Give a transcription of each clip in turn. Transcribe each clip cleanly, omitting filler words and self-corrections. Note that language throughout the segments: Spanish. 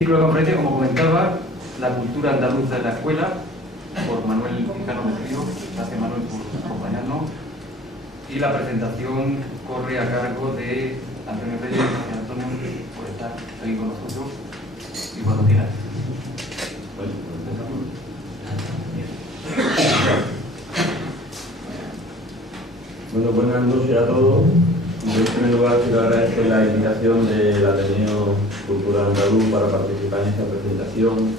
Ciclo de conferencia, como comentaba, la cultura andaluza en la escuela, por Manuel Quijano Río. Gracias, Manuel, por acompañarnos. Y la presentación corre a cargo de Antonio Reyes. Gracias, Antonio, por estar aquí con nosotros. Y cuando quieras. Bueno, buenas noches a todos. En primer lugar, quiero agradecer la invitación del Ateneo Cultural Andaluz para participar en esta presentación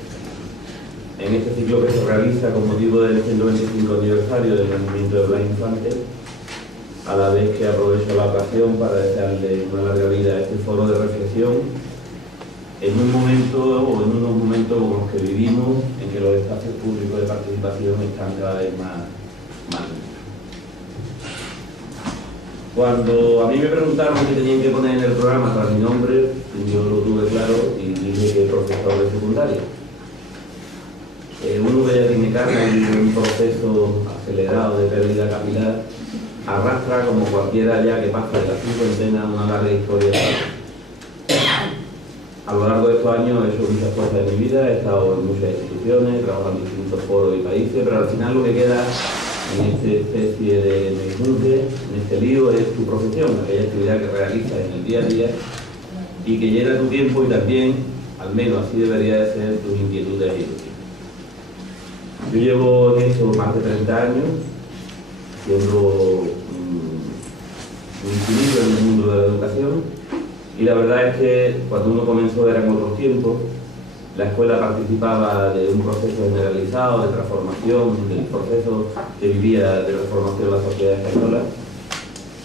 en este ciclo que se realiza con motivo del 125 aniversario del nacimiento de Blas Infante, a la vez que aprovecho la ocasión para desearle una larga vida a este foro de reflexión en un momento o en unos momentos como los que vivimos, en que los espacios públicos de participación están cada vez más Cuando a mí me preguntaron qué tenían que poner en el programa para mi nombre, yo lo tuve claro y dije que profesor de secundaria. Uno que ya tiene carne en un proceso acelerado de pérdida capilar, arrastra como cualquiera ya que pasa de la cincuentena una larga historia. A lo largo de estos años he hecho muchas cosas en mi vida, he estado en muchas instituciones, he trabajado en distintos foros y países, pero al final lo que queda en esta especie de menjunje, en este lío, es tu profesión, aquella actividad que realizas en el día a día y que llena tu tiempo y también, al menos así debería de ser, tus inquietudes y ilusiones. Yo llevo en esto más de 30 años, siendo muy inquilido en el mundo de la educación, y la verdad es que cuando uno comenzó eran otros tiempos. La escuela participaba de un proceso generalizado de transformación, del proceso que vivía de transformación de la sociedad española.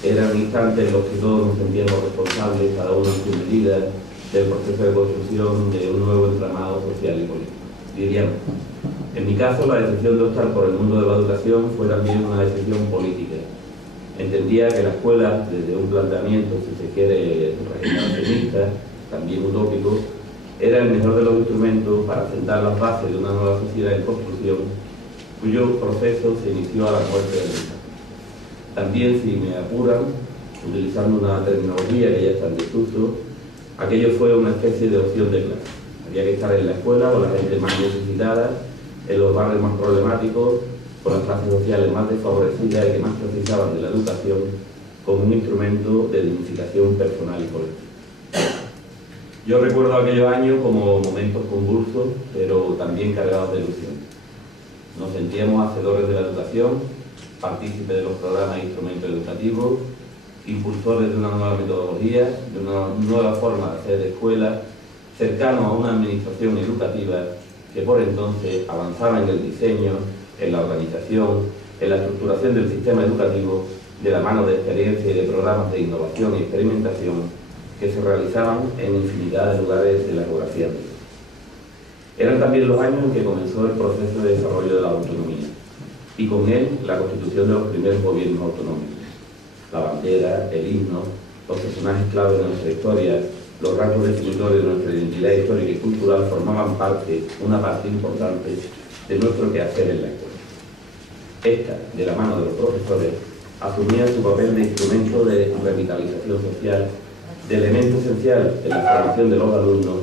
Eran instantes en los que todos nos sentíamos responsables, cada uno en su medida, del proceso de construcción de un nuevo entramado social y político. Diríamos, en mi caso, la decisión de optar por el mundo de la educación fue también una decisión política. Entendía que la escuela, desde un planteamiento, si se quiere, regeneracionista, también utópico, era el mejor de los instrumentos para sentar las bases de una nueva sociedad en construcción, cuyo proceso se inició a la muerte del Estado. También, si me apuran, utilizando una terminología que ya está en desuso, aquello fue una especie de opción de clase. Había que estar en la escuela con la gente más necesitada, en los barrios más problemáticos, con las clases sociales más desfavorecidas y que más precisaban de la educación, como un instrumento de dignificación personal y colectiva. Yo recuerdo aquellos años como momentos convulsos, pero también cargados de ilusión. Nos sentíamos hacedores de la educación, partícipes de los programas e instrumentos educativos, impulsores de una nueva metodología, de una nueva forma de hacer escuela, cercanos a una administración educativa que por entonces avanzaba en el diseño, en la organización, en la estructuración del sistema educativo, de la mano de experiencia y de programas de innovación y experimentación que se realizaban en infinidad de lugares de la geografía. Eran también los años en que comenzó el proceso de desarrollo de la autonomía y con él la constitución de los primeros gobiernos autonómicos. La bandera, el himno, los personajes clave de nuestra historia, los rasgos definitorios de nuestra identidad histórica y cultural formaban una parte importante de nuestro quehacer en la escuela. Esta, de la mano de los profesores, asumía su papel de instrumento de revitalización social, de elemento esencial en la formación de los alumnos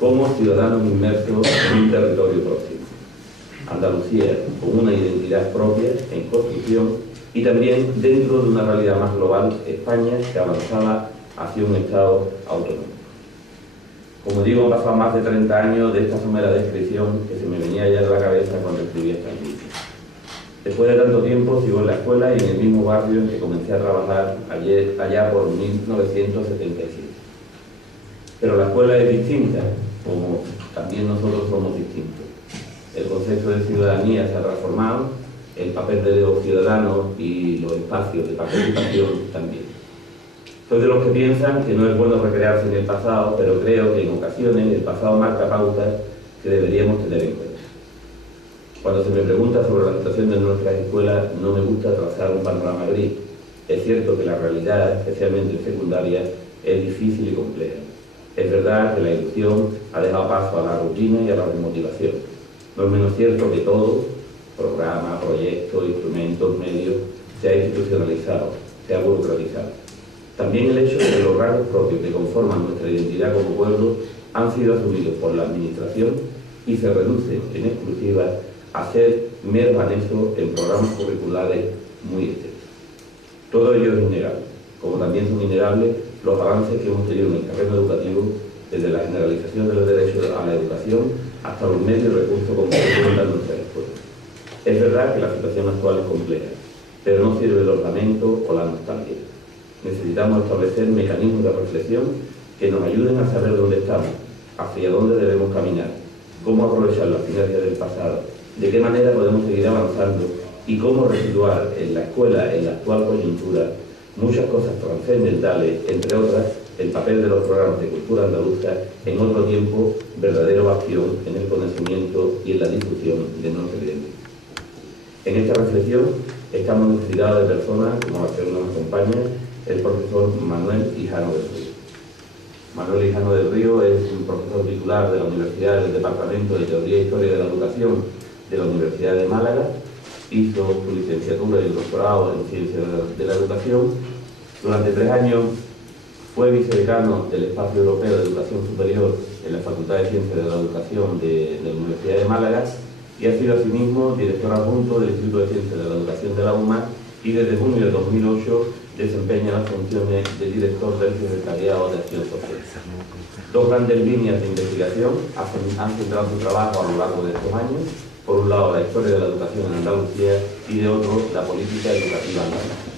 como ciudadanos inmersos en un territorio próximo. Andalucía con una identidad propia en construcción y también dentro de una realidad más global, España, que avanzaba hacia un Estado autonómico. Como digo, han pasado más de 30 años de esta somera descripción que se me venía ya de la cabeza cuando escribí esta noticia. Después de tanto tiempo sigo en la escuela y en el mismo barrio en que comencé a trabajar allá por 1977. Pero la escuela es distinta, como también nosotros somos distintos. El concepto de ciudadanía se ha transformado, el papel de los ciudadanos y los espacios de participación también. Soy de los que piensan que no es bueno recrearse en el pasado, pero creo que en ocasiones el pasado marca pautas que deberíamos tener en cuenta. Cuando se me pregunta sobre la situación de nuestras escuelas, no me gusta trazar un panorama gris. Es cierto que la realidad, especialmente en secundaria, es difícil y compleja. Es verdad que la ilusión ha dejado paso a la rutina y a la desmotivación. No es menos cierto que todo, programa, proyectos, instrumentos, medios, se ha institucionalizado, se ha burocratizado. También el hecho de que los rasgos propios que conforman nuestra identidad como pueblo han sido asumidos por la Administración y se reducen en exclusiva a ser mero anexo en programas curriculares muy extensos. Todo ello es innegable, como también son innegables los avances que hemos tenido en el terreno educativo, desde la generalización de los derechos a la educación hasta los medios y recursos con que se cuentan nuestras escuelas. Es verdad que la situación actual es compleja, pero no sirve el ornamento o la nostalgia. Necesitamos establecer mecanismos de reflexión que nos ayuden a saber dónde estamos, hacia dónde debemos caminar, cómo aprovechar las sinergias del pasado, de qué manera podemos seguir avanzando y cómo resituar en la escuela, en la actual coyuntura, muchas cosas trascendentales, entre otras, el papel de los programas de cultura andaluza en otro tiempo, verdadero bastión en el conocimiento y en la difusión de nuestro evidente. En esta reflexión estamos necesitados de personas como la que nos acompaña, el profesor Manuel Hijano del Río. Manuel Hijano del Río es un profesor titular de la Universidad del Departamento de Teoría e Historia de la Educación de la Universidad de Málaga. Hizo su licenciatura y doctorado en Ciencias de la Educación. Durante 3 años fue vicedecano del Espacio Europeo de Educación Superior en la Facultad de Ciencias de la Educación de la Universidad de Málaga y ha sido asimismo director adjunto del Instituto de Ciencias de la Educación de la UMA y desde junio de 2008 desempeña las funciones de director del Secretariado de Acción Social. 2 grandes líneas de investigación han centrado su trabajo a lo largo de estos años. Por un lado, la historia de la educación en Andalucía y de otro, la política educativa andaluza.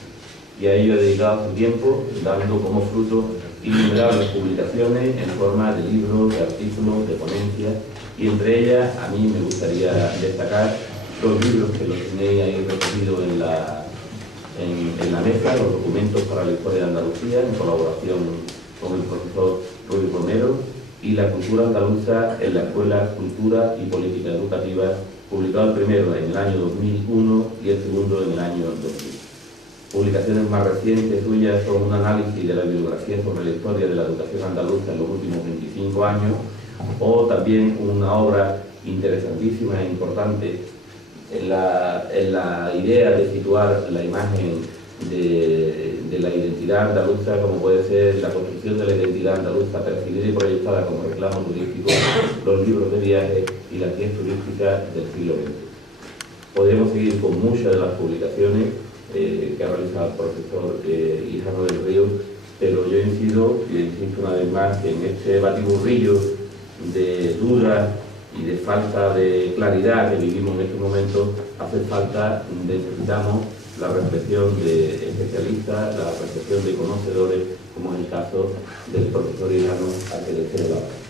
Y a ello ha dedicado su tiempo, dando como fruto innumerables publicaciones en forma de libros, de artículos, de ponencias, y entre ellas a mí me gustaría destacar los libros que los tenéis ahí recogidos en la mesa, los documentos para la historia de Andalucía, en colaboración con el profesor Ruiz Romero, y La cultura andaluza en la Escuela, Cultura y Política Educativa, publicado el primero en el año 2001 y el segundo en el año 2000. Publicaciones más recientes suyas son un análisis de la bibliografía sobre la historia de la educación andaluza en los últimos 25 años, o también una obra interesantísima e importante en la idea de situar la imagen de la identidad andaluza, como puede ser la construcción de la identidad andaluza percibida y proyectada como reclamo turístico, los libros de viaje y las guías turísticas del siglo XX. Podríamos seguir con muchas de las publicaciones que ha realizado el profesor Hijano del Río, pero yo insisto una vez más que en este batiburrillo de dudas y de falta de claridad que vivimos en estos momentos, necesitamos la reflexión de especialistas, la reflexión de conocedores, como es el caso del profesor Hijano, al que le cedo la palabra.